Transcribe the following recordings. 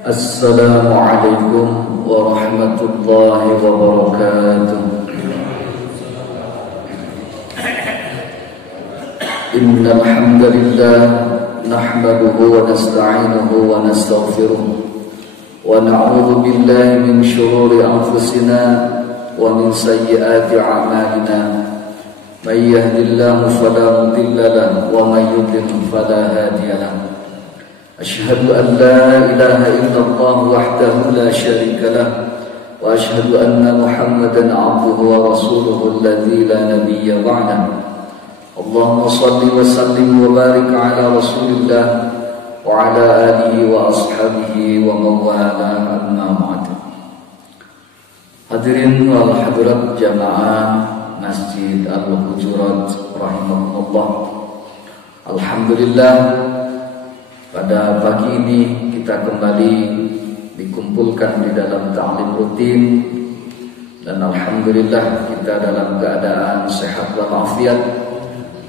Assalamualaikum warahmatullahi wabarakatuh. Innal hamdalillah nahmaduhu wa nasta'inuhu wa nastaghfiruh wa na'udzu billahi min shururi anfusina wa min sayyiati a'malina. May yahdihillahu fala mudilla lahu wa may yudlil fala hadiya lahu. أشهد أن لا إله إلا الله وحده لا شريك له وأشهد أن محمدا عبده ورسوله الذي لا نبي بعده اللهم صل وسلم وبارك على رسول الله وعلى آله وأصحابه ومن والاه أما بعد. Hadirin wal hadirat jamaah Masjid Al-Hujurat rahimahullah. Alhamdulillah, pada pagi ini kita kembali dikumpulkan di dalam ta'lim rutin, dan alhamdulillah kita dalam keadaan sehat walafiat.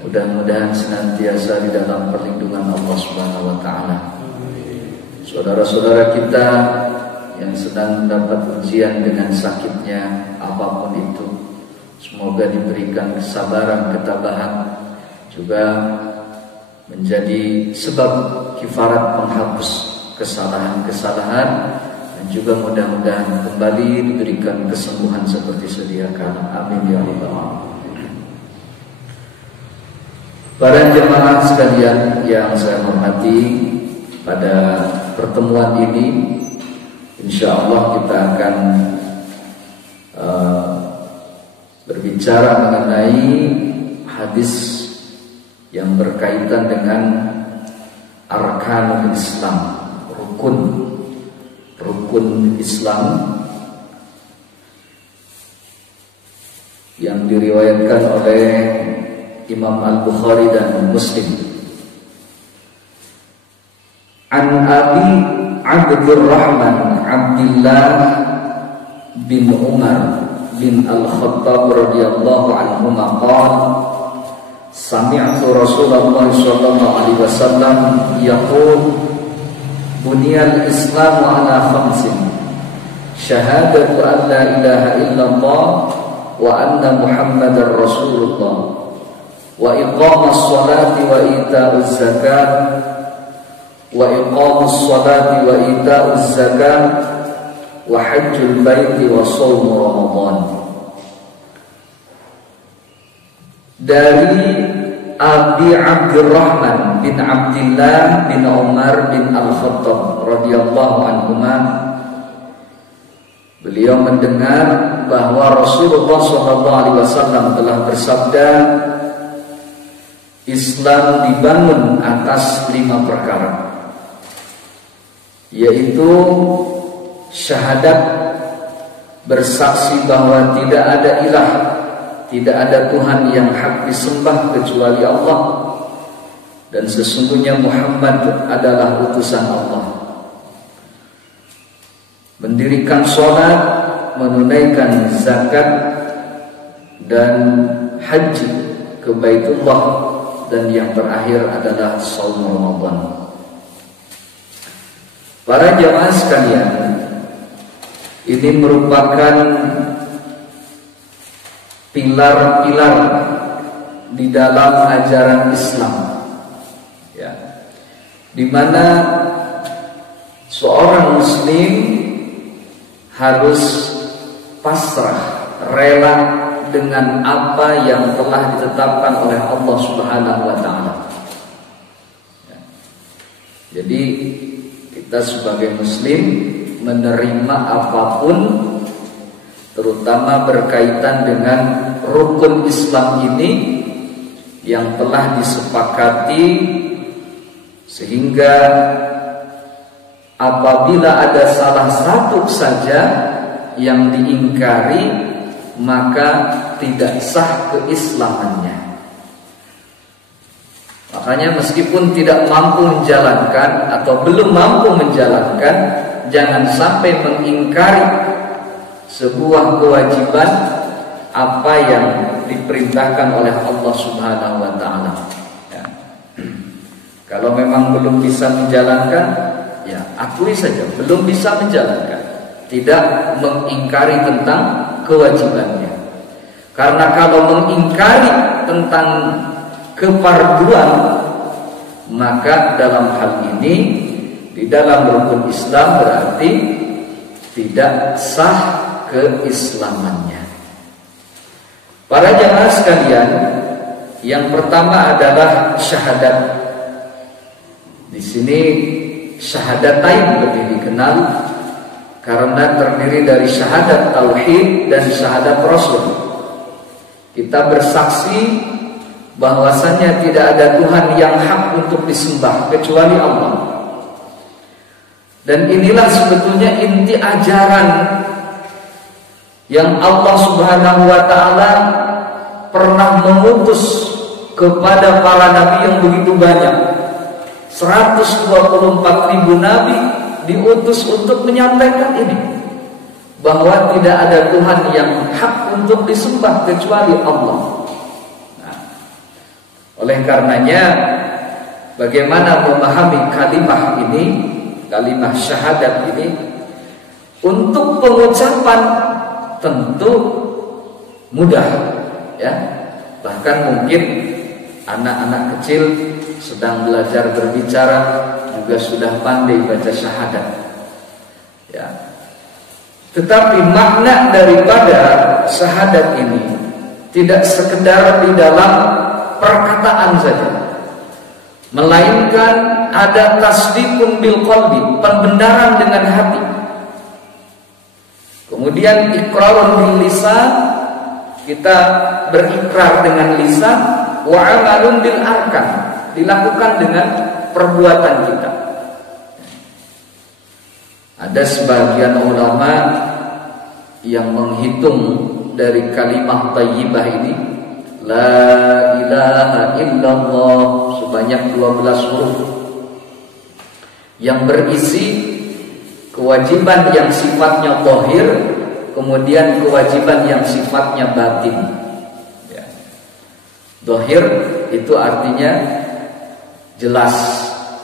Mudah-mudahan senantiasa di dalam perlindungan Allah Subhanahu wa taala. Saudara-saudara kita yang sedang mendapat ujian dengan sakitnya apapun itu, semoga diberikan kesabaran, ketabahan, juga menjadi sebab kifarat penghapus kesalahan-kesalahan, dan juga mudah-mudahan kembali diberikan kesembuhan seperti sedia kala. Amin ya rabbal alamin. Para jemaah sekalian yang saya hormati, pada pertemuan ini insyaallah kita akan berbicara mengenai hadis yang berkaitan dengan arkanul Islam, rukun Islam, yang diriwayatkan oleh Imam Al-Bukhari dan Muslim. An Abi Abdurrahman Abdullah bin Umar bin Al-Khattab radhiyallahu anhu qala Sami'tu Rasulullah sallallahu alaihi wasallam yaqul buniyal Islamu ala khamsin syahadatu an la ilaha illallah wa anna Muhammadar Rasulullah wa iqamas salati wa ita'uz zakat wa iqamus salati wa ita'uz zakat wa hajjul baiti wa shaum Ramadan. Dari Abi Abdurrahman bin Abdullah bin Umar bin Al-Khattab radhiyallahu anhuma, beliau mendengar bahwa Rasulullah SAW telah bersabda, Islam dibangun atas 5 perkara, yaitu syahadat, bersaksi bahwa tidak ada ilah, tidak ada Tuhan yang hak disembah kecuali Allah, dan sesungguhnya Muhammad adalah utusan Allah. Mendirikan sholat, menunaikan zakat, dan haji ke Baitullah, dan yang terakhir adalah shaum Ramadan. Para jamaah sekalian, ini merupakan pilar-pilar di dalam ajaran Islam, ya, di mana seorang muslim harus pasrah, rela dengan apa yang telah ditetapkan oleh Allah Subhanahu wa taala. Ya. Jadi kita sebagai muslim menerima apapun, terutama berkaitan dengan rukun Islam ini yang telah disepakati, sehingga apabila ada salah satu saja yang diingkari, maka tidak sah keislamannya. Makanya meskipun tidak mampu menjalankan atau belum mampu menjalankan, jangan sampai mengingkari sebuah kewajiban apa yang diperintahkan oleh Allah Subhanahu wa taala. Ya. Kalau memang belum bisa menjalankan, ya akui saja belum bisa menjalankan, tidak mengingkari tentang kewajibannya. Karena kalau mengingkari tentang kefarduan, maka dalam hal ini di dalam rukun Islam berarti tidak sah keislamannya. Para jamaah sekalian, yang pertama adalah syahadat. Di sini syahadatain lebih dikenal karena terdiri dari syahadat tauhid dan syahadat rasul. Kita bersaksi bahwasanya tidak ada Tuhan yang hak untuk disembah kecuali Allah. Dan inilah sebetulnya inti ajaran yang Allah Subhanahu wa taala pernah mengutus kepada para nabi yang begitu banyak. 124.000 nabi diutus untuk menyampaikan ini, bahwa tidak ada Tuhan yang hak untuk disembah kecuali Allah. Nah, oleh karenanya, bagaimana memahami kalimat ini, kalimat syahadat ini? Untuk pengucapan tentu mudah, ya. Bahkan mungkin anak-anak kecil sedang belajar berbicara juga sudah pandai baca syahadat, ya. Tetapi makna daripada syahadat ini tidak sekedar di dalam perkataan saja, melainkan ada tasdiqun bil qalbi, pembenaran dengan hati. Kemudian iqrarun bil lisan, kita berikrar dengan lisan, wa amalun bil arkan, dilakukan dengan perbuatan kita. Ada sebagian ulama yang menghitung dari kalimat thayyibah ini, la ilaha illallah, sebanyak 12 huruf yang berisi kewajiban yang sifatnya zahir, kemudian kewajiban yang sifatnya batin, ya. Zahir itu artinya jelas,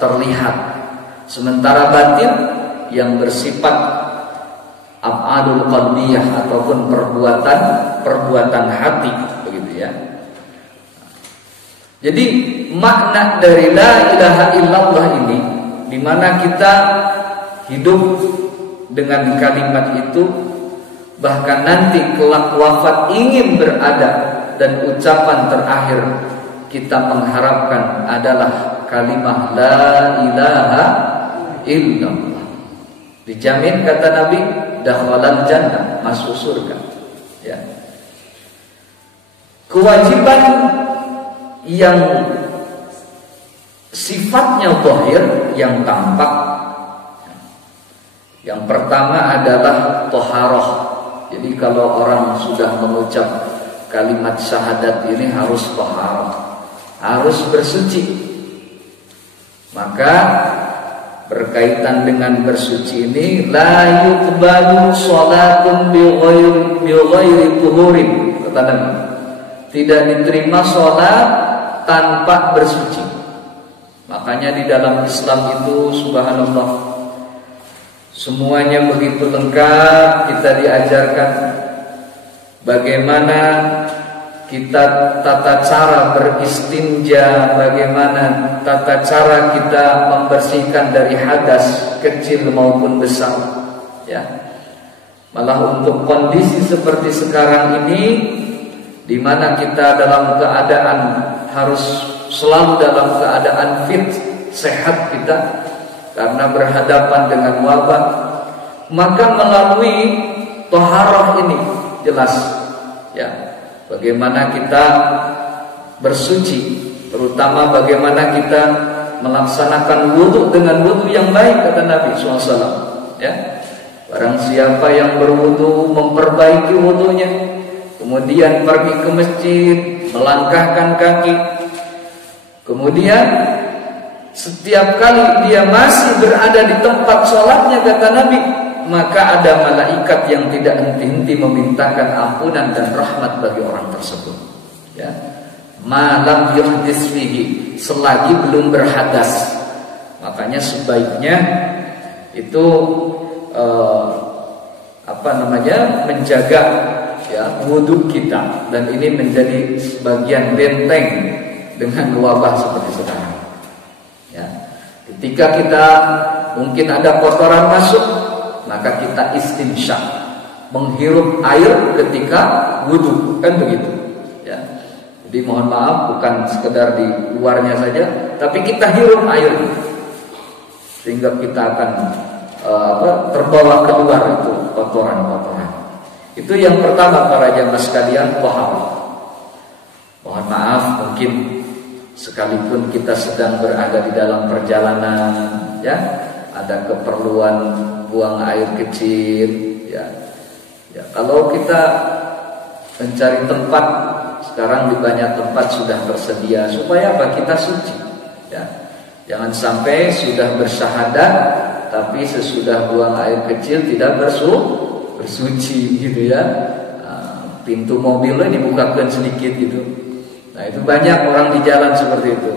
terlihat. Sementara batin yang bersifat af'alul qalbiyah ataupun perbuatan hati, begitu ya. Jadi makna dari la ilaha illallah ini, di mana kita hidup dengan kalimat itu, bahkan nanti kelak wafat ingin berada, dan ucapan terakhir kita mengharapkan adalah kalimat la ilaha illallah. Dijamin kata Nabi, dakhalal jannah, masuk surga, ya. Kewajiban yang sifatnya zahir, yang tampak, yang pertama adalah thaharah. Jadi kalau orang sudah mengucap kalimat syahadat ini harus thaharah, harus bersuci. Maka berkaitan dengan bersuci ini, la yuqbalu salatun bi ghairi tuhurin, kata Nabi. Tidak diterima salat tanpa bersuci. Makanya di dalam Islam itu subhanallah, semuanya begitu lengkap. Kita diajarkan bagaimana kita tata cara beristinja, bagaimana tata cara kita membersihkan dari hadas kecil maupun besar, ya. Malah untuk kondisi seperti sekarang ini, di mana kita dalam keadaan harus selalu dalam keadaan fit, sehat kita, karena berhadapan dengan wabah, maka melalui thaharah ini jelas, ya, bagaimana kita bersuci, terutama bagaimana kita melaksanakan wudhu dengan wudhu yang baik, kata Nabi SAW, ya. Barang siapa yang berwudhu memperbaiki wudhunya, kemudian pergi ke masjid, melangkahkan kaki, kemudian setiap kali dia masih berada di tempat sholatnya, kata Nabi, maka ada malaikat yang tidak henti-henti memintakan ampunan dan rahmat bagi orang tersebut, ya. Malam yuhdis fihi, selagi belum berhadas. Makanya sebaiknya itu menjaga ya wudhu kita, dan ini menjadi sebagian benteng dengan wabah seperti sekarang. Ya, ketika kita mungkin ada kotoran masuk, maka kita istinsyak, menghirup air ketika wudhu, kan begitu. Ya, jadi mohon maaf, bukan sekedar di luarnya saja, tapi kita hirup air, sehingga kita akan terbawa keluar itu kotoran-kotoran. Itu yang pertama para jamaah sekalian, taharah. Mohon maaf, mungkin sekalipun kita sedang berada di dalam perjalanan, ya, ada keperluan buang air kecil, ya. Ya, kalau kita mencari tempat, sekarang di banyak tempat sudah tersedia, supaya apa? Kita suci, ya. Jangan sampai sudah bersyahadat, tapi sesudah buang air kecil tidak bersuci gitu ya. Pintu mobilnya dibukakan sedikit gitu. Nah, itu banyak orang di jalan seperti itu.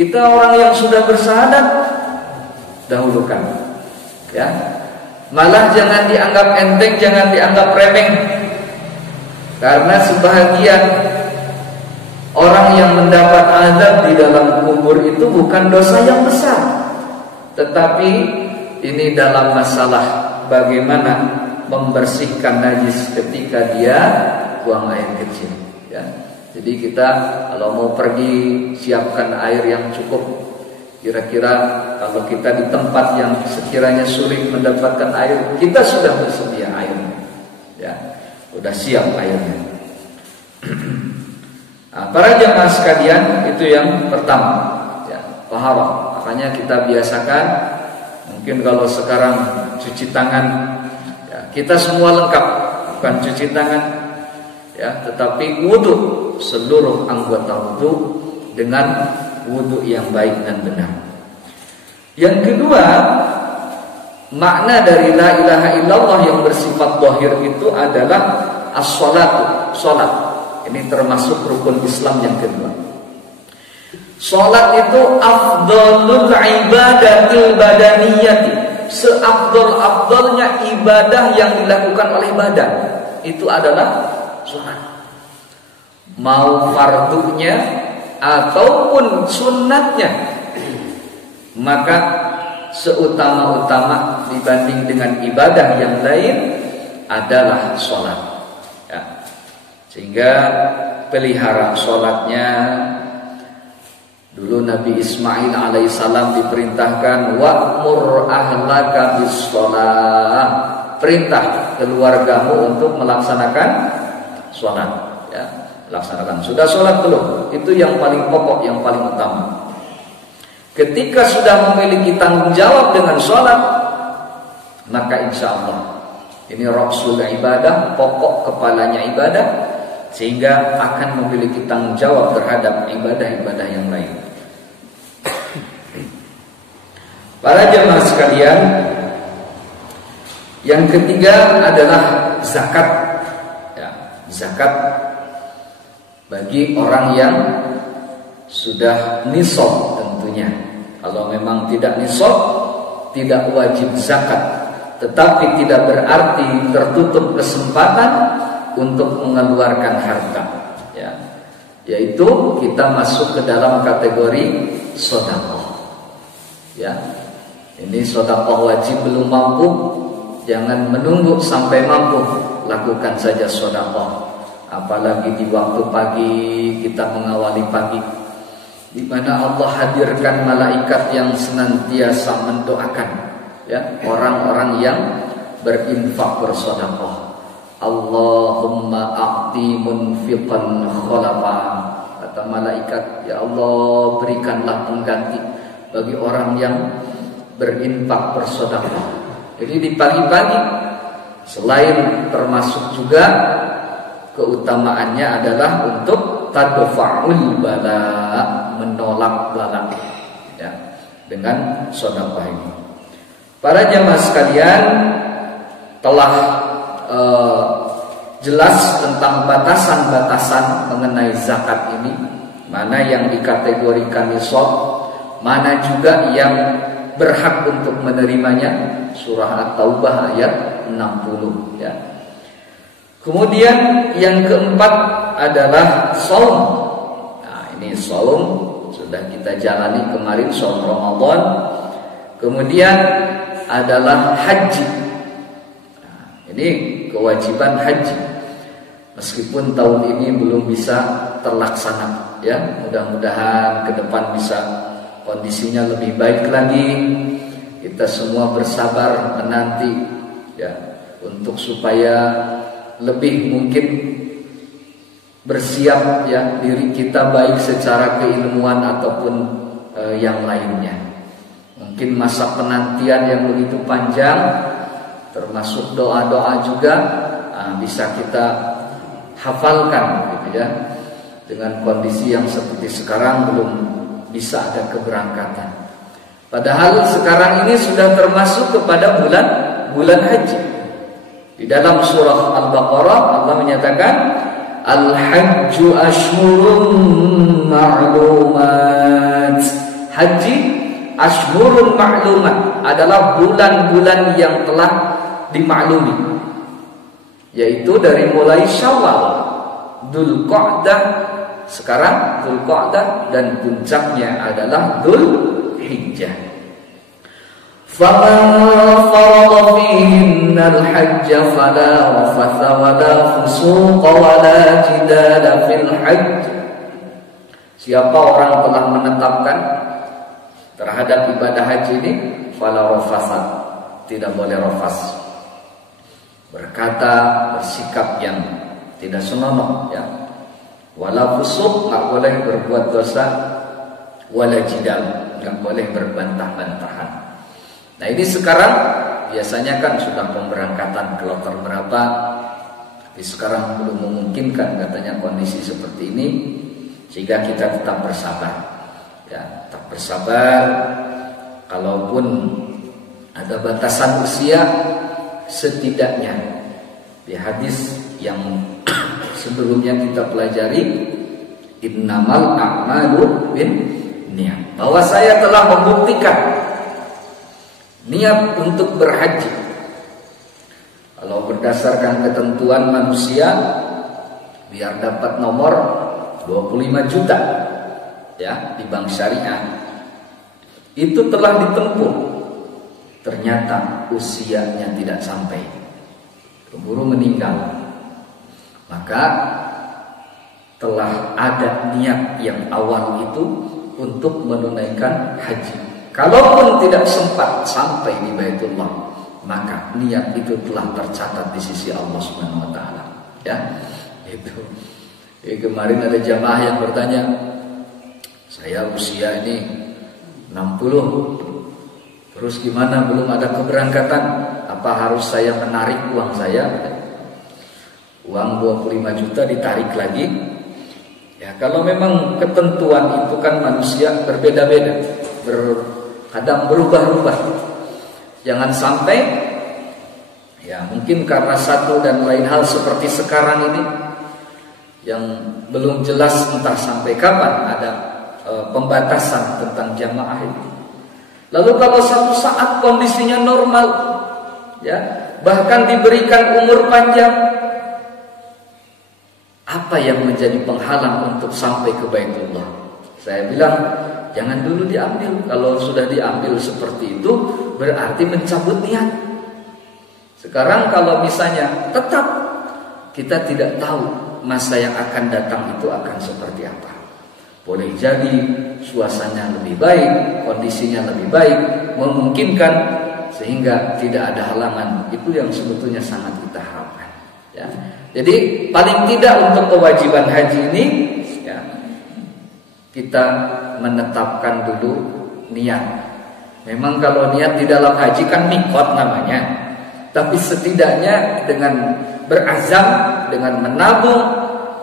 Kita orang yang sudah bersyahadat, dahulukan, ya. Malah jangan dianggap enteng, jangan dianggap remeh. Karena sebahagian orang yang mendapat azab di dalam kubur itu bukan dosa yang besar, tetapi ini dalam masalah bagaimana membersihkan najis ketika dia buang air kecil, ya. Jadi kita kalau mau pergi, siapkan air yang cukup. Kira-kira kalau kita di tempat yang sekiranya sulit mendapatkan air, kita sudah bersedia airnya, ya, sudah siap airnya. Nah, para jamaah sekalian, itu yang pertama, ya, taharah. Makanya kita biasakan, mungkin kalau sekarang cuci tangan, ya, kita semua lengkap, bukan cuci tangan, ya, tetapi wudhu, seluruh anggota wudhu dengan wudhu yang baik dan benar. Yang kedua, makna dari la ilaha illallah yang bersifat zahir itu adalah as-sholatu, sholat. Ini termasuk rukun Islam yang kedua. Sholat itu afdalul ibadatil badaniyati, seafdal-afdalnya ibadah yang dilakukan oleh badan itu adalah sholat. Mau fardunya ataupun sunnatnya, maka seutama-utama dibanding dengan ibadah yang lain adalah sholat, ya. Sehingga pelihara sholatnya. Dulu Nabi Ismail alaihissalam diperintahkan wa'mur ahlaka bis sholat, perintah keluargamu untuk melaksanakan sholat, ya. Laksanakan. Sudah sholat belum? Itu yang paling pokok, yang paling utama. Ketika sudah memiliki tanggung jawab dengan sholat, maka insya Allah ini rasul ibadah, pokok kepalanya ibadah, sehingga akan memiliki tanggung jawab terhadap ibadah-ibadah yang lain. Para jemaah sekalian, yang ketiga adalah zakat, ya, zakat bagi orang yang sudah nisab tentunya. Kalau memang tidak nisab, tidak wajib zakat, tetapi tidak berarti tertutup kesempatan untuk mengeluarkan harta, ya. Yaitu kita masuk ke dalam kategori sedekah, ya. Ini sedekah wajib, belum mampu, jangan menunggu sampai mampu, lakukan saja sedekah. Apalagi di waktu pagi, kita mengawali pagi, di mana Allah hadirkan malaikat yang senantiasa mendoakan, ya, orang-orang yang berinfak bersedekah. Allahumma a'ti munfiqan khalafa, kata malaikat, ya Allah, berikanlah pengganti bagi orang yang berinfak bersedekah. Jadi di pagi-pagi, selain termasuk juga keutamaannya adalah untuk tadfa'ul bala, menolak bala, ya, dengan sedekah ini. Para jamaah sekalian, telah jelas tentang batasan-batasan mengenai zakat ini, mana yang dikategorikan nisab, mana juga yang berhak untuk menerimanya. Surah At-Taubah ayat 60 ya. Kemudian yang keempat adalah shaum. Nah, ini shaum sudah kita jalani kemarin, shaum Ramadan. Kemudian adalah haji. Nah, ini kewajiban haji. Meskipun tahun ini belum bisa terlaksana ya, mudah-mudahan ke depan bisa kondisinya lebih baik lagi. Kita semua bersabar menanti ya, untuk supaya lebih mungkin bersiap ya, diri kita baik secara keilmuan ataupun yang lainnya. Mungkin masa penantian yang begitu panjang, termasuk doa-doa juga bisa kita hafalkan gitu ya. Dengan kondisi yang seperti sekarang belum bisa ada keberangkatan. Padahal sekarang ini sudah termasuk kepada bulan haji. Di dalam surah Al-Baqarah Allah menyatakan Al-Hajju Ashhurun Ma'lumat. Haji Ashhurun Ma'lumat adalah bulan-bulan yang telah dimaklumi, yaitu dari mulai Syawal, Dzulqa'dah, sekarang Dzulqa'dah, dan puncaknya adalah Dzulhijjah. Faman farada fihinnal hajja fala rafatha wala fusuqa wala jidala fil hajj. Siapa orang telah menetapkan terhadap ibadah haji ini, fala rafatha, tidak boleh rafas, berkata, bersikap yang tidak senonoh ya. Wala fusuq, nggak boleh berbuat dosa. Wala jidal, nggak boleh berbantah-bantahan. Nah ini sekarang biasanya kan sudah pemberangkatan kloter berapa, tapi sekarang belum memungkinkan katanya kondisi seperti ini, sehingga kita tetap bersabar ya, tetap bersabar. Kalaupun ada batasan usia, setidaknya di hadis yang sebelumnya kita pelajari, innamal a'malu binniyat, bahwa saya telah membuktikan niat untuk berhaji. Kalau berdasarkan ketentuan manusia, biar dapat nomor 25 juta ya di bank syariah, itu telah ditempuh. Ternyata usianya tidak sampai, keburu meninggal, maka telah ada niat yang awal itu untuk menunaikan haji. Kalaupun tidak sempat sampai di Baitullah, maka niat itu telah tercatat di sisi Allah Subhanahu wa taala. Ya. Itu. Kemarin ada jamaah yang bertanya, saya usia ini 60. Terus gimana, belum ada keberangkatan? Apa harus saya menarik uang saya? Uang 25 juta ditarik lagi? Ya, kalau memang ketentuan itu kan manusia berbeda-beda, kadang berubah-ubah. Jangan sampai ya mungkin karena satu dan lain hal seperti sekarang ini yang belum jelas entah sampai kapan ada pembatasan tentang jamaah ini. Lalu kalau satu saat kondisinya normal ya, bahkan diberikan umur panjang, apa yang menjadi penghalang untuk sampai ke Baitullah? Saya bilang jangan dulu diambil. Kalau sudah diambil seperti itu, berarti mencabut niat. Sekarang kalau misalnya tetap kita tidak tahu masa yang akan datang itu akan seperti apa. Boleh jadi suasananya lebih baik, kondisinya lebih baik, memungkinkan sehingga tidak ada halangan. Itu yang sebetulnya sangat kita harapkan. Ya. Jadi paling tidak untuk kewajiban haji ini, ya, kita menetapkan dulu niat. Memang kalau niat di dalam haji kan mikot namanya, tapi setidaknya dengan berazam, dengan menabung,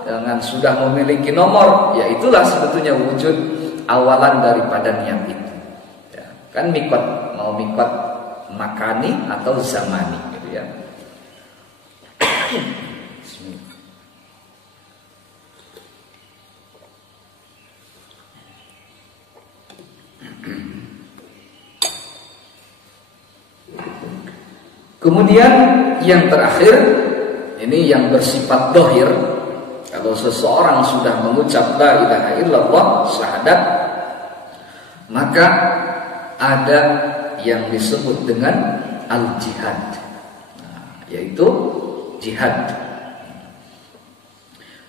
dengan sudah memiliki nomor, ya itulah sebetulnya wujud awalan daripada niat itu. Ya, kan mikot, mau mikot makani atau zamani, gitu ya. Kemudian yang terakhir, ini yang bersifat dohir. Kalau seseorang sudah mengucap la ilaha illallah, syahadat, maka ada yang disebut dengan al-jihad, yaitu jihad.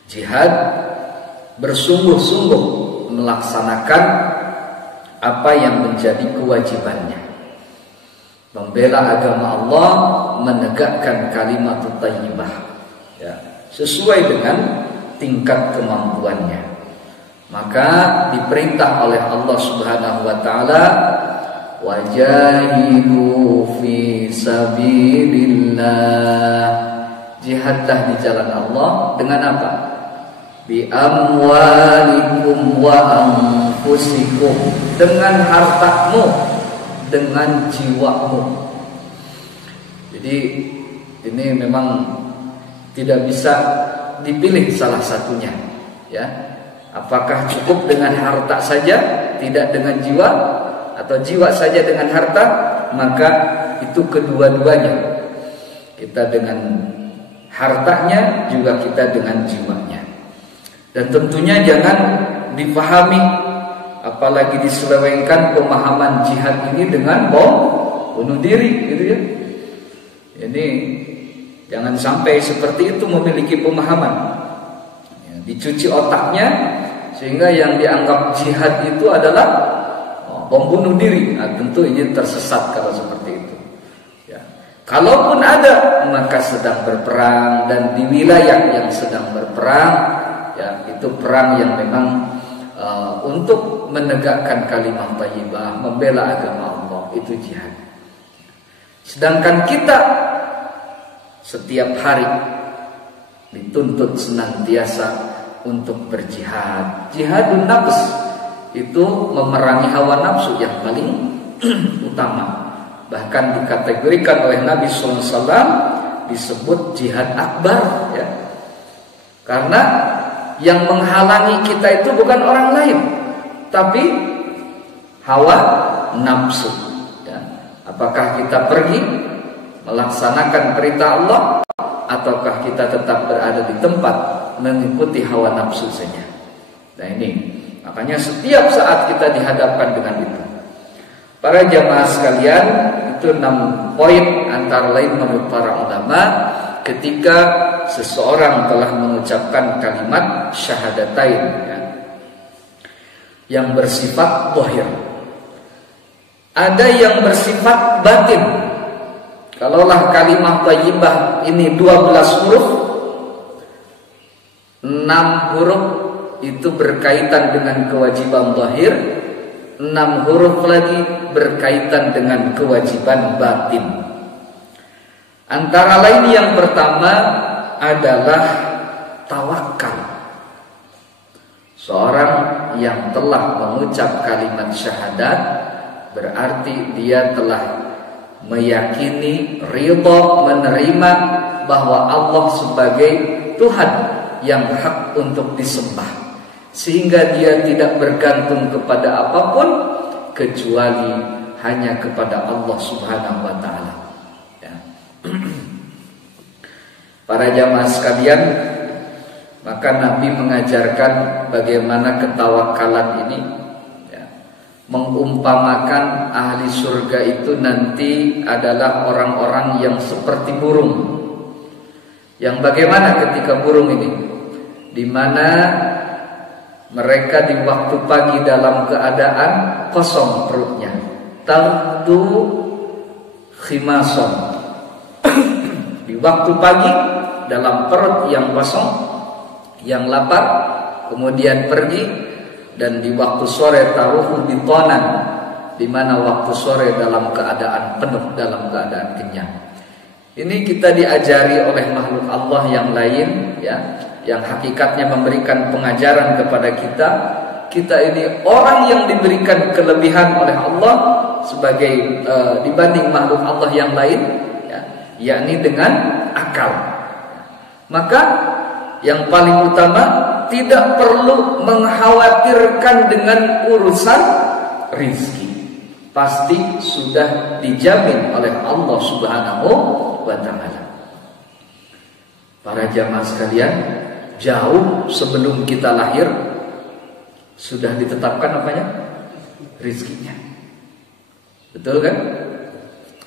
Jihad bersungguh-sungguh melaksanakan apa yang menjadi kewajibannya, membela agama Allah, menegakkan kalimat thayyibah, ya, sesuai dengan tingkat kemampuannya. Maka diperintah oleh Allah Subhanahu wa taala, wajahidu fi sabilillah, jihadlah di jalan Allah dengan apa? Bi amwalikum wa anfusikum, dengan hartamu, dengan jiwamu. Jadi ini memang tidak bisa dipilih salah satunya, ya. Apakah cukup dengan harta saja, tidak dengan jiwa, atau jiwa saja dengan harta? Maka itu kedua-duanya. Kita dengan hartanya, juga kita dengan jiwanya. Dan tentunya jangan dipahami, apalagi diselewengkan pemahaman jihad ini dengan bom bunuh diri, gitu ya. Ini jangan sampai seperti itu memiliki pemahaman, ya, dicuci otaknya sehingga yang dianggap jihad itu adalah bom bunuh diri. Nah, tentu ini tersesat kalau seperti itu, ya. Kalaupun ada, maka sedang berperang, dan di wilayah yang sedang berperang, ya, itu perang yang memang untuk menegakkan kalimat thayyibah, membela agama Allah, itu jihad. Sedangkan kita setiap hari dituntut senantiasa untuk berjihad. Jihadun nafs, itu memerangi hawa nafsu yang paling utama. Bahkan dikategorikan oleh Nabi SAW disebut jihad akbar, ya. Karena yang menghalangi kita itu bukan orang lain, tapi hawa nafsu, ya. Apakah kita pergi melaksanakan perintah Allah, ataukah kita tetap berada di tempat mengikuti hawa nafsu saja. Nah ini, makanya setiap saat kita dihadapkan dengan itu. Para jamaah sekalian, itu 6 poin antara lain menurut para ulama ketika seseorang telah mengucapkan kalimat syahadatain, ya, yang bersifat zahir. Ada yang bersifat batin. Kalaulah kalimat thayyibah ini 12 huruf, 6 huruf itu berkaitan dengan kewajiban zahir, 6 huruf lagi berkaitan dengan kewajiban batin. Antara lain yang pertama adalah tawakal. Seorang yang telah mengucap kalimat syahadat berarti dia telah meyakini, ridha, menerima bahwa Allah sebagai Tuhan yang hak untuk disembah, sehingga dia tidak bergantung kepada apapun kecuali hanya kepada Allah Subhanahu wa taala, ya. Para jamaah sekalian, maka Nabi mengajarkan bagaimana ketawakalan ini, ya, mengumpamakan ahli surga itu nanti adalah orang-orang yang seperti burung. Yang bagaimana ketika burung ini, di mana mereka di waktu pagi dalam keadaan kosong perutnya, tardu khimason, di waktu pagi dalam perut yang kosong, yang lapar, kemudian pergi, dan di waktu sore taruhu bitonan, di mana waktu sore dalam keadaan penuh, dalam keadaan kenyang. Ini kita diajari oleh makhluk Allah yang lain, ya, yang hakikatnya memberikan pengajaran kepada kita. Kita ini orang yang diberikan kelebihan oleh Allah sebagai dibanding makhluk Allah yang lain, ya, yakni dengan akal. Maka yang paling utama, tidak perlu mengkhawatirkan dengan urusan rizki. pasti sudah dijamin oleh Allah Subhanahu wa Ta'ala. Para jamaah sekalian, jauh sebelum kita lahir sudah ditetapkan apanya? Rizkinya. Betul kan?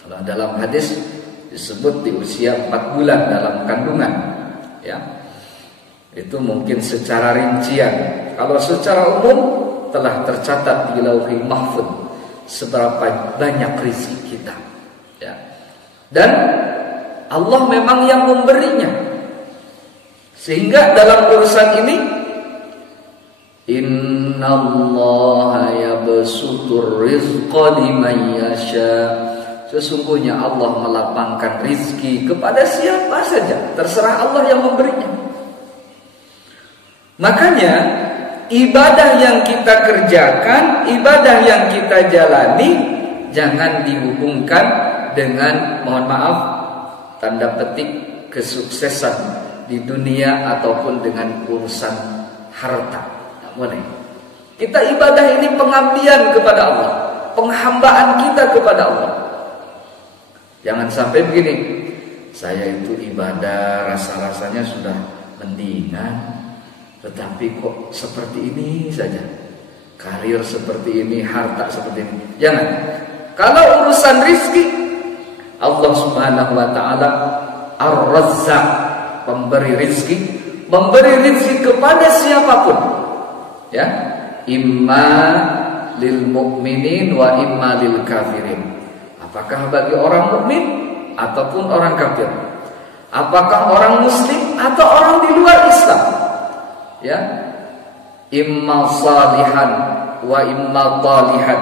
Kalau dalam hadis disebut di usia 4 bulan dalam kandungan, ya. Itu mungkin secara rincian. Kalau secara umum telah tercatat di Lauhul Mahfuz seberapa banyak rezeki kita, ya. Dan Allah memang yang memberinya. Sehingga dalam urusan ini, innallaha yabsutur rizqa liman yasha. Sesungguhnya Allah melapangkan rizki kepada siapa saja, terserah Allah yang memberinya. Makanya ibadah yang kita kerjakan, ibadah yang kita jalani, jangan dihubungkan dengan, mohon maaf, tanda petik kesuksesan di dunia ataupun dengan urusan harta. Tidak boleh. Kita ibadah ini pengabdian kepada Allah, penghambaan kita kepada Allah. Jangan sampai begini, saya itu ibadah rasa-rasanya sudah mendingan, tetapi kok seperti ini saja, karir seperti ini, harta seperti ini. Jangan. Kalau urusan rizki, Allah Subhanahu wa Ta'ala Ar-Razzaq, pemberi rizki, memberi rizki kepada siapapun, ya, imma lil mu'minin wa imma lil kafirin. Apakah bagi orang mukmin ataupun orang kafir? Apakah orang muslim atau orang di luar Islam? Ya, imma salihan wa imma talihan.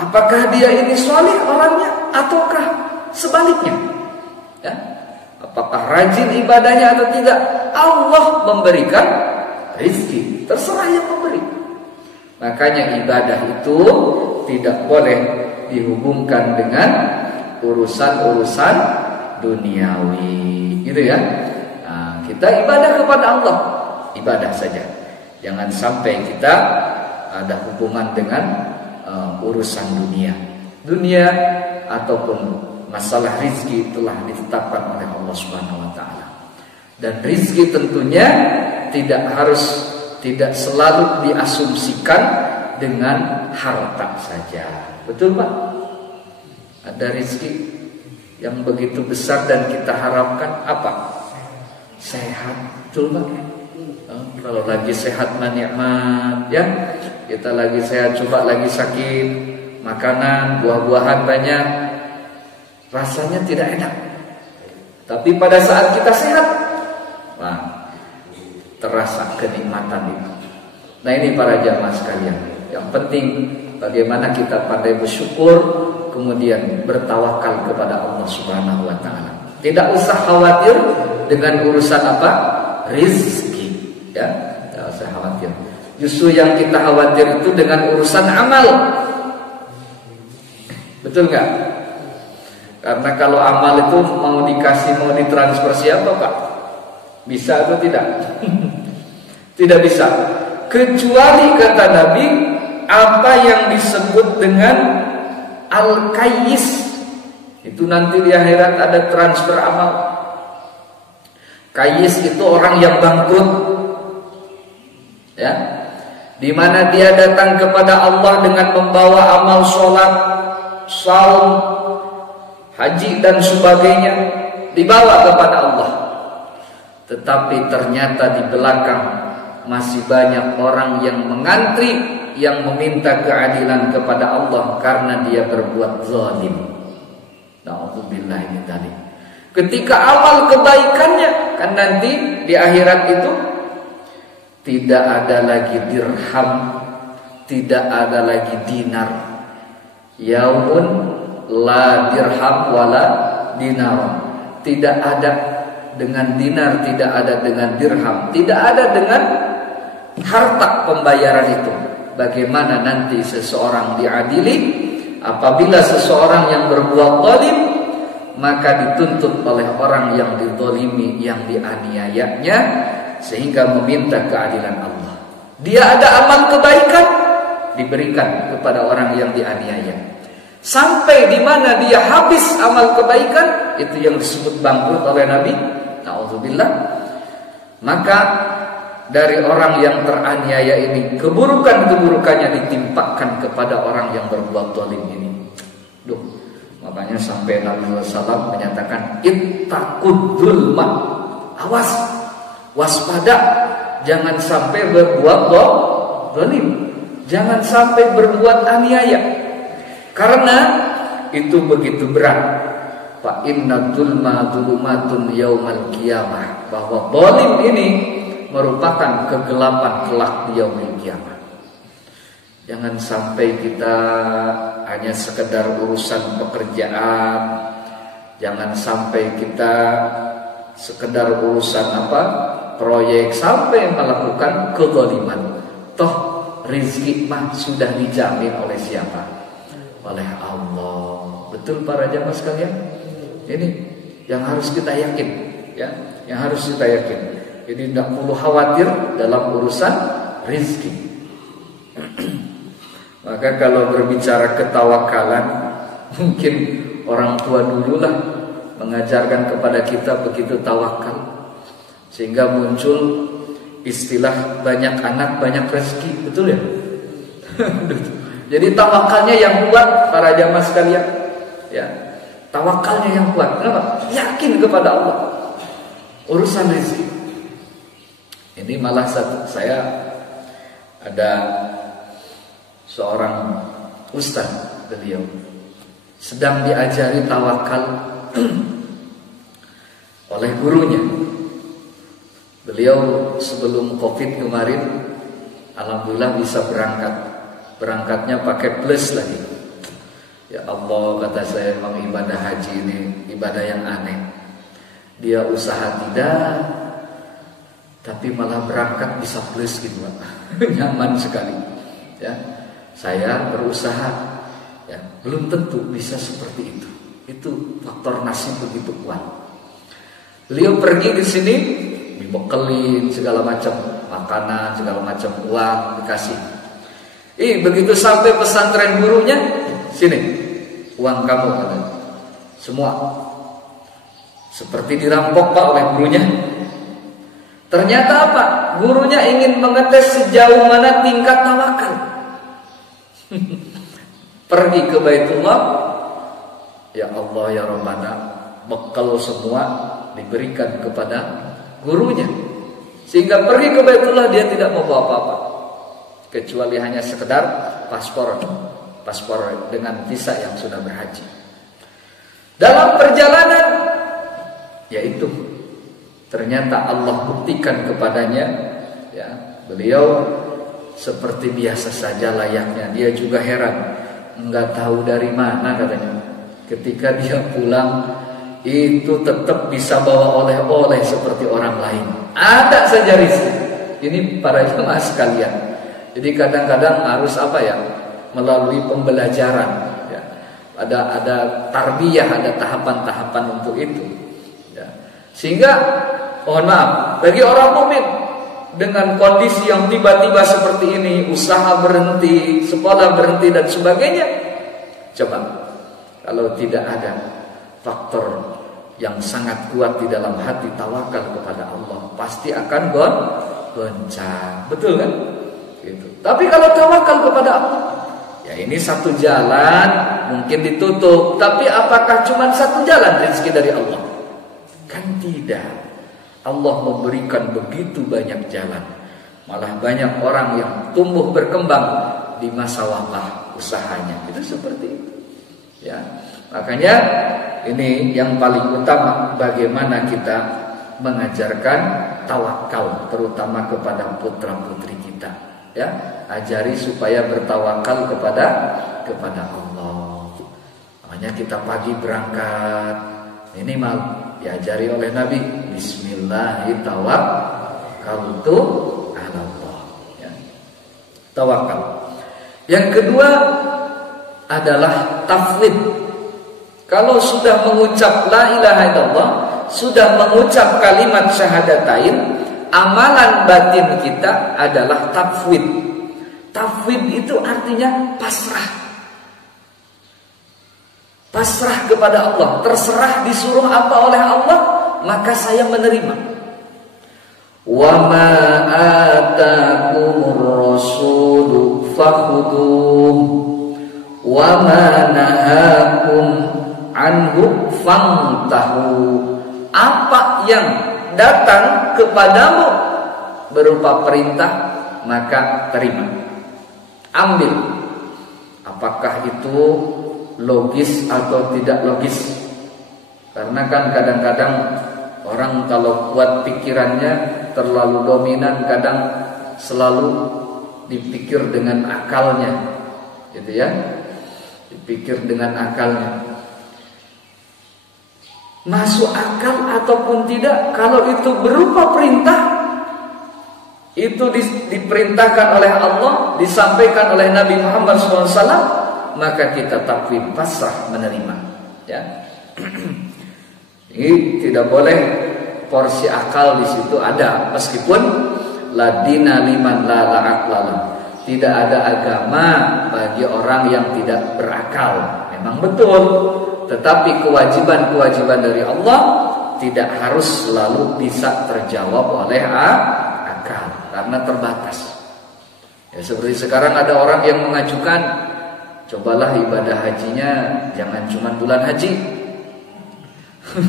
Apakah dia ini salih orangnya ataukah sebaliknya? Ya, apakah rajin ibadahnya atau tidak? Allah memberikan rezeki, terserah yang memberi. Makanya ibadah itu tidak boleh dihubungkan dengan urusan-urusan duniawi, gitu ya. Nah, kita ibadah kepada Allah, ibadah saja. Jangan sampai kita ada hubungan dengan urusan dunia ataupun masalah rizki telah ditetapkan oleh Allah Subhanahu wa Ta'ala. Dan rizki tentunya tidak selalu diasumsikan dengan harta saja. Betul Pak? Ada rizki yang begitu besar dan kita harapkan apa? Sehat. Betul Pak? Kalau lagi sehat nikmat, ya. Kita lagi sehat, coba lagi sakit, makanan, buah-buahan banyak, rasanya tidak enak. Tapi pada saat kita sehat, nah, terasa kenikmatan itu. Nah, ini para jamaah sekalian, yang penting bagaimana kita pandai bersyukur, kemudian bertawakal kepada Allah Subhanahu wa Ta'ala. Tidak usah khawatir dengan urusan apa? Rizki, ya, tidak usah khawatir. Justru yang kita khawatir itu dengan urusan amal. Betul nggak? Karena kalau amal itu mau dikasih, mau ditransfer siapa Pak? Bisa atau tidak? Tidak bisa. Kecuali kata Nabi, apa yang disebut dengan al-kayyis, itu nanti di akhirat ada transfer amal. Kayyis itu orang yang bangkrut, ya, di mana dia datang kepada Allah dengan membawa amal sholat, saum, haji dan sebagainya, dibawa kepada Allah. Tetapi ternyata di belakang masih banyak orang yang mengantri, yang meminta keadilan kepada Allah karena dia berbuat zalim. Na'udzubillah min dzalik. Ketika amal kebaikannya, kan nanti di akhirat itu tidak ada lagi dirham, tidak ada lagi dinar. Yaumun la dirham wala dinar. Tidak ada dengan dinar, tidak ada dengan dirham, tidak ada dengan harta pembayaran itu. Bagaimana nanti seseorang diadili? Apabila seseorang yang berbuat zalim, maka dituntut oleh orang yang dizalimi, yang dianiayanya, sehingga meminta keadilan Allah. Dia ada amal kebaikan, diberikan kepada orang yang dianiaya. sampai di mana dia habis amal kebaikan, itu yang disebut bangkrut oleh Nabi. Na'udzubillah. Maka dari orang yang teraniaya ini, keburukan-keburukannya ditimpakan kepada orang yang berbuat zalim ini. Makanya sampai Nabi SAW menyatakan, ittaqud dzulma, awas, waspada, jangan sampai berbuat zalim, jangan sampai berbuat aniaya, karena itu begitu berat. Fa inna dzulma dzulumatun yaumal qiyamah, bahwa zalim ini merupakan kegelapan kelak di yaumil qiyamah. Jangan sampai kita hanya sekedar urusan pekerjaan, jangan sampai kita sekedar urusan proyek sampai melakukan kezaliman. Toh rezeki mah sudah dijamin oleh siapa? Oleh Allah. Betul para jamaah sekalian? Ini yang harus kita yakin, ya, yang harus kita yakin. Jadi tidak perlu khawatir dalam urusan rezeki. Maka kalau berbicara ketawakalan, mungkin orang tua dululah mengajarkan kepada kita begitu tawakal, sehingga muncul istilah banyak anak banyak rezeki, betul ya? Jadi tawakalnya yang kuat para jamaah sekalian, ya, tawakalnya yang kuat. Kenapa? Yakin kepada Allah urusan rezeki. Ini malah saya ada seorang ustaz, beliau sedang diajari tawakal oleh gurunya. Beliau sebelum Covid kemarin, alhamdulillah bisa berangkat. Berangkatnya pakai plus lagi. Ya Allah, kata saya, memang ibadah haji ini ibadah yang aneh. Dia usaha tidak, tapi malah berangkat bisa plus gitu, Pak. Nyaman sekali. Ya. Saya berusaha, ya, belum tentu bisa seperti itu. Itu faktor nasib begitu kuat. Beliau pergi di sini dibekelin segala macam makanan, segala macam uang dikasih. Begitu sampai pesantren gurunya, sini uang kamu, katanya. Semua seperti dirampok Pak oleh gurunya. Ternyata apa? Gurunya ingin mengetes sejauh mana tingkat tawakal. Pergi ke Baitullah, ya Allah ya Rabbana, bekal semua diberikan kepada gurunya, sehingga pergi ke Baitullah dia tidak membawa apa-apa kecuali hanya sekedar paspor dengan visa yang sudah berhaji. Dalam perjalanan, yaitu ternyata Allah buktikan kepadanya, ya, beliau seperti biasa saja layaknya. Dia juga heran, enggak tahu dari mana katanya. Ketika dia pulang, itu tetap bisa bawa oleh-oleh seperti orang lain. Ada saja rezeki. Ini para jemaah sekalian. Jadi kadang-kadang harus melalui pembelajaran. Ya. Ada tarbiyah, ada tahapan-tahapan untuk itu. Ya. Sehingga, mohon maaf, bagi orang mukmin dengan kondisi yang tiba-tiba seperti ini, usaha berhenti, sekolah berhenti dan sebagainya, coba kalau tidak ada faktor yang sangat kuat di dalam hati tawakal kepada Allah, pasti akan goncang, betul kan? Gitu. Tapi kalau tawakal kepada Allah, ya ini satu jalan mungkin ditutup, tapi apakah cuma satu jalan rezeki dari Allah? Kan tidak. Allah memberikan begitu banyak jalan. Malah banyak orang yang tumbuh berkembang di masa wabah usahanya. Itu seperti itu. Ya. Makanya ini yang paling utama, bagaimana kita mengajarkan tawakal terutama kepada putra-putri kita. Ya, ajari supaya bertawakal kepada Allah. Makanya kita pagi berangkat minimal diajari oleh Nabi, Bismillahirrahmanirrahim, Allah. Ya. Tawakal. Yang kedua adalah tafwid. Kalau sudah mengucap la ilaha illallah, sudah mengucap kalimat syahadatain, amalan batin kita adalah tafwid. Tafwid itu artinya pasrah. pasrah kepada Allah, terserah disuruh apa oleh Allah, maka saya menerima. Wa ma atakumur rasulu fakhudhuh wa ma nahakum anhu fantahu. Apa yang datang kepadamu berupa perintah, maka terima, ambil. Apakah itu logis atau tidak logis? Karena kan kadang-kadang orang kalau kuat pikirannya terlalu dominan, kadang selalu dipikir dengan akalnya, gitu ya, dipikir dengan akalnya. Masuk akal ataupun tidak, kalau itu berupa perintah, itu diperintahkan oleh Allah, disampaikan oleh Nabi Muhammad SAW, maka kita takwim, pasrah, menerima. Ya, ini tidak boleh porsi akal di situ ada, meskipun ladina liman la aqlala. Tidak ada agama bagi orang yang tidak berakal. Memang betul. Tetapi kewajiban-kewajiban dari Allah tidak harus selalu bisa terjawab oleh akal, karena terbatas. Ya, seperti sekarang ada orang yang mengajukan, cobalah ibadah hajinya jangan cuma bulan haji,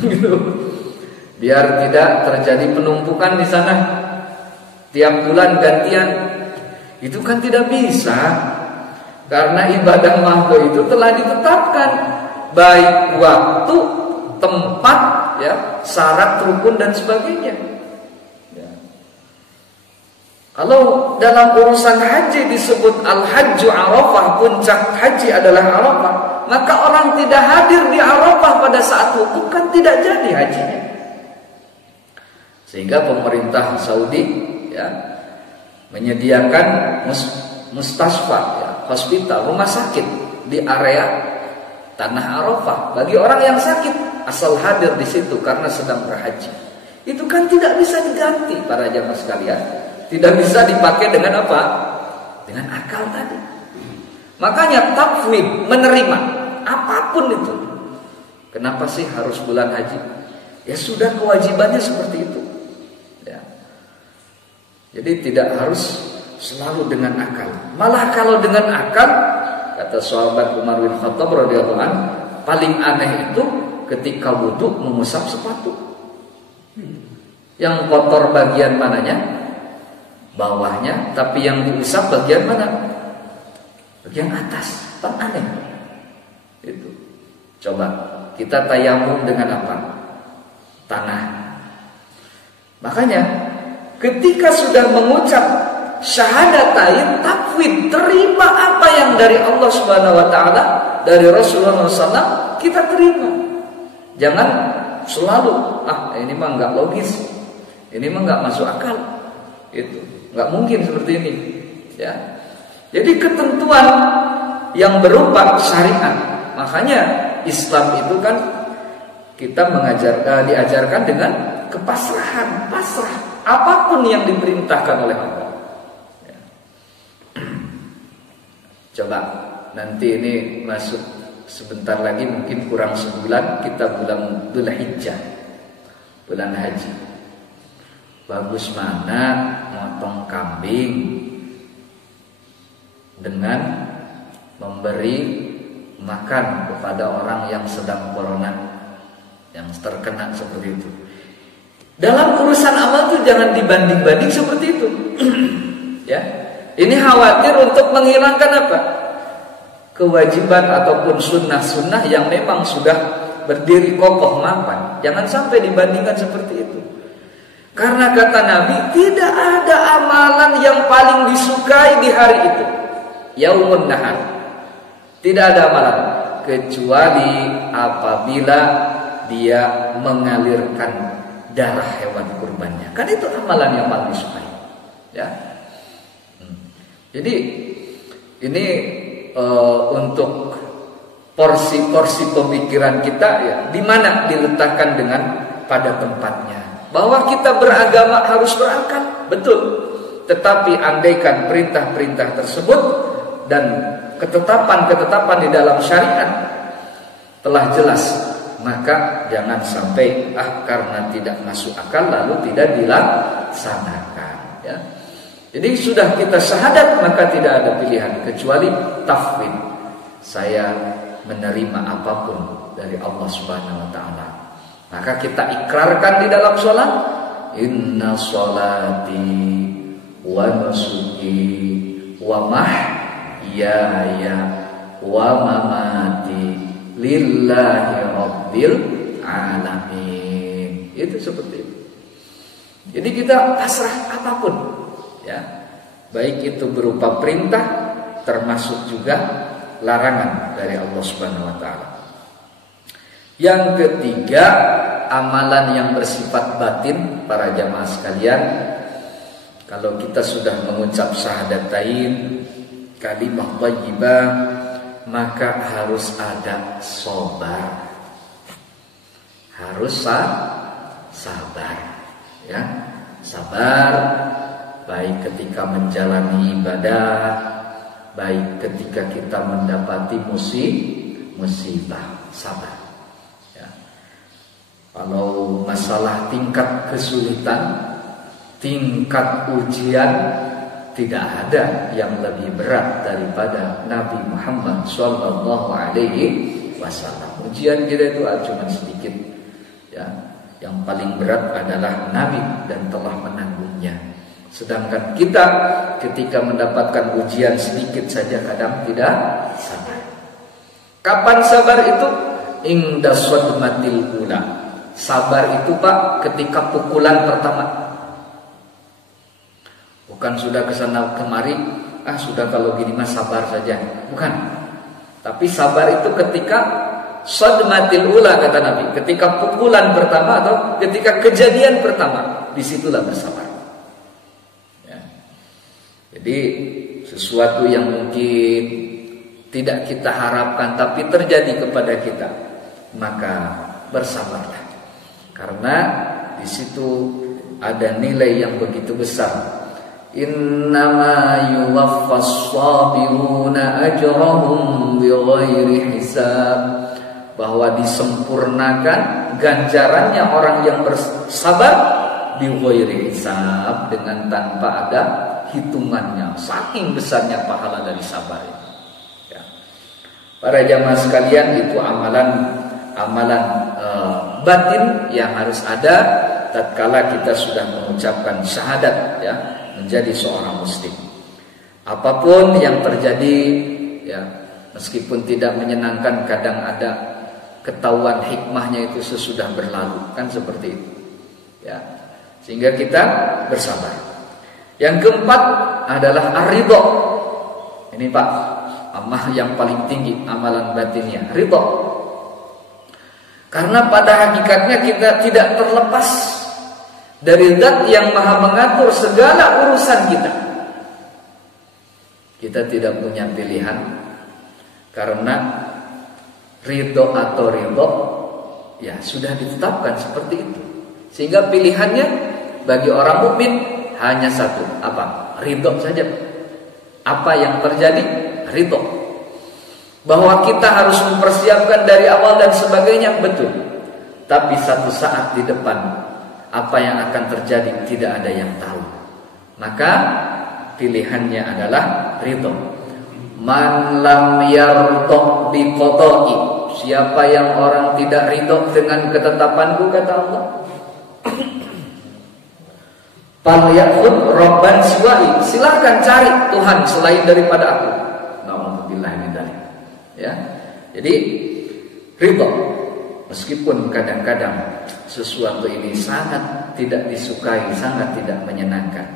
gitu. Biar tidak terjadi penumpukan di sana, tiap bulan gantian. Itu kan tidak bisa, karena ibadah makhluk itu telah ditetapkan, baik waktu, tempat, ya, syarat, rukun dan sebagainya. Ya. Kalau dalam urusan haji disebut al-hajju Arafah, puncak haji adalah Arafah, maka orang tidak hadir di Arafah pada saat wukuf kan tidak jadi hajinya. Sehingga pemerintah Saudi, ya, menyediakan mustasfa, ya, hospital, rumah sakit di area Tanah Arafah bagi orang yang sakit, asal hadir di situ karena sedang berhaji. Itu kan tidak bisa diganti para jamaah sekalian, tidak bisa dipakai dengan apa? Dengan akal tadi. Makanya tafwid, menerima apapun itu. Kenapa sih harus bulan haji? Ya sudah, kewajibannya seperti itu. Ya. Jadi tidak harus selalu dengan akal. Malah kalau dengan akal, kata sahabat Umar bin Khattab radhiyallahu anhu, paling aneh itu ketika wudu mengusap sepatu. Yang kotor bagian mananya? Bawahnya, tapi yang diusap bagian mana? Bagian atas. Kan aneh. Itu. Coba kita tayamum dengan apa? Tanah. Makanya ketika sudah mengucap syahadatain, tafwid, terima apa yang dari Allah Subhanahu wa taala, dari Rasulullah SAW, kita terima. Jangan selalu ini mah enggak logis, ini mah enggak masuk akal. Itu enggak mungkin seperti ini, ya. Jadi ketentuan yang berupa syariat. Makanya Islam itu kan kita diajarkan dengan kepasrahan, pasrah apapun yang diperintahkan oleh Allah. Coba nanti ini masuk sebentar lagi, mungkin kurang sebulan, kita bulan Dzulhijjah, bulan haji. Bagus mana motong kambing dengan memberi makan kepada orang yang sedang corona, yang terkena seperti itu. Dalam urusan amal itu jangan dibanding-banding seperti itu. Ya. Ini khawatir untuk menghilangkan apa? Kewajiban ataupun sunnah-sunnah yang memang sudah berdiri kokoh mapan. Jangan sampai dibandingkan seperti itu. Karena kata Nabi, tidak ada amalan yang paling disukai di hari itu, yaumun nahar. Tidak ada amalan kecuali apabila dia mengalirkan darah hewan kurbannya. Kan itu amalan yang paling disukai. Ya. Jadi ini untuk porsi-porsi pemikiran kita, ya, di mana diletakkan dengan pada tempatnya. Bahwa kita beragama harus berakal, betul. Tetapi andaikan perintah-perintah tersebut dan ketetapan-ketetapan di dalam syariat telah jelas, maka jangan sampai karena tidak masuk akal lalu tidak dilaksanakan, ya. Jadi sudah kita syahadat, maka tidak ada pilihan kecuali tafwid. Saya menerima apapun dari Allah Subhanahu wa taala. Maka kita ikrarkan di dalam salat, inna sholati wa nusuki wa mahyaya wa mamati lillahi rabbil alamin. Itu seperti itu. Jadi kita pasrah apapun, ya. Baik itu berupa perintah, termasuk juga larangan dari Allah Subhanahu wa taala. Yang ketiga, amalan yang bersifat batin, para jamaah sekalian. Kalau kita sudah mengucap syahadatain, kalimah thayyibah, maka harus ada sabar. Harus sabar, ya. Sabar baik ketika menjalani ibadah, baik ketika kita mendapati musibah, sabar, ya. Kalau masalah tingkat kesulitan, tingkat ujian, tidak ada yang lebih berat daripada Nabi Muhammad SAW. Ujian kita itu cuma sedikit, ya. Yang paling berat adalah Nabi dan telah menanggungnya. Sedangkan kita ketika mendapatkan ujian sedikit saja kadang tidak sabar. Kapan sabar itu? Inda swadmatil ula. Sabar itu, Pak, ketika pukulan pertama. Bukan sudah kesana kemari, sudah kalau gini mah sabar saja. Bukan. Tapi sabar itu ketika swadmatil ula, kata Nabi. Ketika pukulan pertama atau ketika kejadian pertama, disitulah bersabar. Jadi sesuatu yang mungkin tidak kita harapkan tapi terjadi kepada kita, maka bersabarlah. Karena di situ ada nilai yang begitu besar. Innama yuwaffas sabiruna ajrahum bighairi hisab. Bahwa disempurnakan ganjarannya orang yang bersabar bighairi hisab, dengan tanpa ada hitungannya. Saking besarnya pahala dari sabar, ya. Para jamaah sekalian, itu amalan batin yang harus ada tatkala kita sudah mengucapkan syahadat, ya, menjadi seorang muslim. Apapun yang terjadi, ya, meskipun tidak menyenangkan, kadang ada ketahuan hikmahnya itu sesudah berlalu, kan seperti itu, ya. Sehingga kita bersabar. Yang keempat adalah ar-ridha. Ini, Pak, amal yang paling tinggi, amalan batinnya, ridha. Karena pada hakikatnya kita tidak terlepas dari zat yang maha mengatur segala urusan kita. Kita tidak punya pilihan, karena ridho atau ridho, ya, sudah ditetapkan seperti itu. Sehingga pilihannya bagi orang mukmin hanya satu, apa? Ridho saja. Apa yang terjadi? Ridho. Bahwa kita harus mempersiapkan dari awal dan sebagainya, betul. Tapi satu saat di depan, apa yang akan terjadi tidak ada yang tahu. Maka pilihannya adalah ridho. Man lam yardha bi qada'i. Siapa yang orang tidak ridho dengan ketetapanku, kata Allah, falyakhud rabban siwa'i. Silakan cari Tuhan selain daripada aku. Nauzubillah min dzalik. Ya. Jadi ridho, meskipun kadang-kadang sesuatu ini sangat tidak disukai, sangat tidak menyenangkan,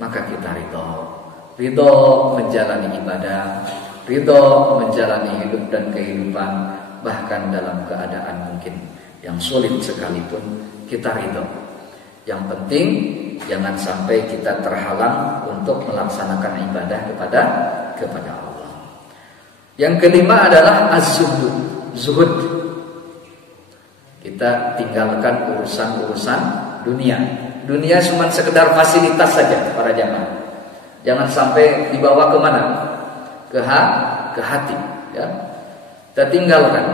maka kita ridho. Ridho menjalani ibadah, ridho menjalani hidup dan kehidupan, bahkan dalam keadaan mungkin yang sulit sekalipun kita ridho. Yang penting jangan sampai kita terhalang untuk melaksanakan ibadah kepada Allah. Yang kelima adalah az-zuhud. Zuhud. Kita tinggalkan urusan-urusan dunia. Dunia cuma sekedar fasilitas saja, para jamaah. Jangan sampai dibawa kemana? Ke hati, ya. Kita tinggalkan.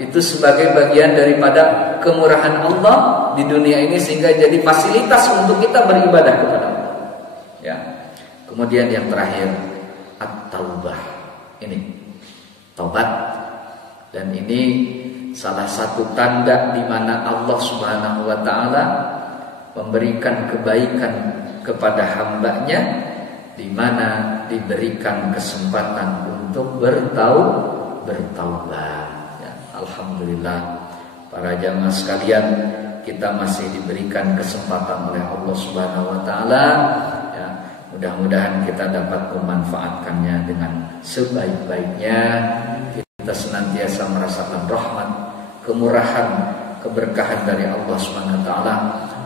itu sebagai bagian daripada kemurahan Allah di dunia ini sehingga jadi fasilitas untuk kita beribadah kepada Allah. Ya. Kemudian yang terakhir, at-taubah. Ini taubat, dan ini salah satu tanda di mana Allah Subhanahu wa taala memberikan kebaikan kepada hambanya, di mana diberikan kesempatan untuk bertaubat. Ya, alhamdulillah para jamaah sekalian, kita masih diberikan kesempatan oleh Allah Subhanahu wa taala. Ya, mudah-mudahan kita dapat memanfaatkannya dengan sebaik-baiknya. Kita senantiasa merasakan rahmat, kemurahan, keberkahan dari Allah Subhanahu wa taala,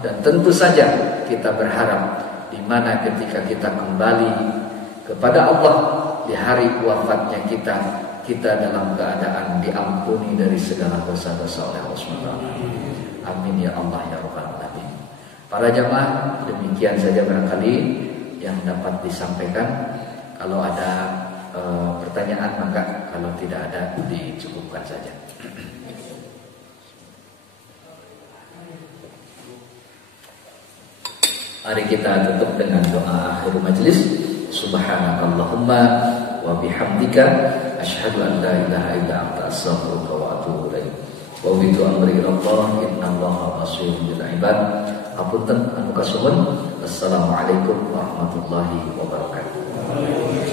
dan tentu saja kita berharap di mana ketika kita kembali kepada Allah di hari wafatnya kita dalam keadaan diampuni dari segala dosa-dosa oleh Allah Subhanahu wa taala. Amin ya Allah ya rabbal alamin. Para jamaah, demikian saja barangkali yang dapat disampaikan. Kalau ada pertanyaan, maka kalau tidak ada, dicukupkan saja. Mari kita tutup dengan doa akhir majelis. Subhanakallahumma wa bihamdika asyhadu an la ilaha illa anta astaghfiruka wa atubu ilaik. Wa bidu amri rabbana innallaha basirun bil ibad. Apunten anu kasuhun. Assalamualaikum warahmatullahi wabarakatuh.